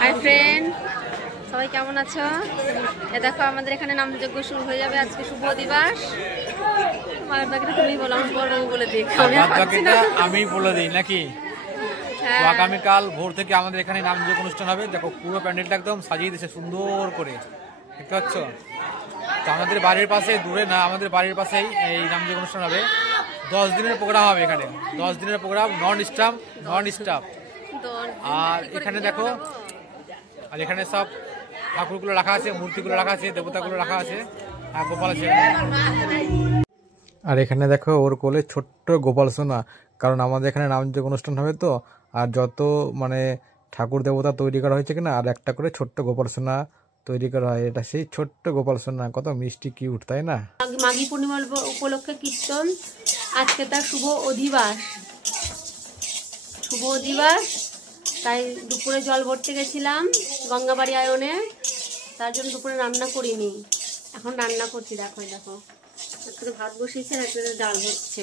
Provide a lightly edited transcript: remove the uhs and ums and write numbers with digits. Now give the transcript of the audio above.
Hi friend, সবাই কেমন আছো? এ দেখো আমাদের এখানে নামযজ্ঞ শুরু হয়ে যাবে আজকে, শুভ দিবস। তুমি বলো, আমি বড় বলে দিই, আমি বলে দিই নাকি? আগামীকাল ভোর থেকে আমাদের এখানে নামযজ্ঞ অনুষ্ঠান হবে। দেখো পুরো প্যান্ডেলটা একদম সাজিয়ে দিয়েছে সুন্দর করে, দেখতে পাচ্ছ? তো আমাদের বাড়ির পাশে, দূরে না, আমাদের বাড়ির পাশেই এই নামযজ্ঞ অনুষ্ঠান হবে। 10 দিনের প্রোগ্রাম হবে এখানে, 10 দিনের প্রোগ্রাম, নন স্টপ। আর এখানে দেখো, আর এখানে সব ঠাকুরগুলো রাখা আছে, মূর্তিগুলো রাখা আছে, দেবতাগুলো রাখা আছে, আর গোপাল আছে। আর এখানে দেখো ওর কোলে ছোট্ট গোপাল সোনা, কারণ আমাদের এখানে নামযজ্ঞ অনুষ্ঠান হবে তো। আর যত মানে ঠাকুর দেবতা তৈরি করা হয়েছে কিনা, আর একটা করে ছোট্ট গোপাল সোনা তৈরি করা হয়। এটা সেই ছোট্ট গোপাল সোনা, কত মিষ্টি কিউট, তাই না? মাঘী পূর্ণিমার উপলক্ষে কীর্তন, আজকে তার শুভ অধিবাস। তাই দুপুরে জল ভরতে গেছিলাম গঙ্গাবাড়ি আয়নে, তার জন্য দুপুরে রান্না করিনি, এখন রান্না করছি। দেখো একটু ভাত বসিয়েছে আর একটু ডাল হচ্ছে।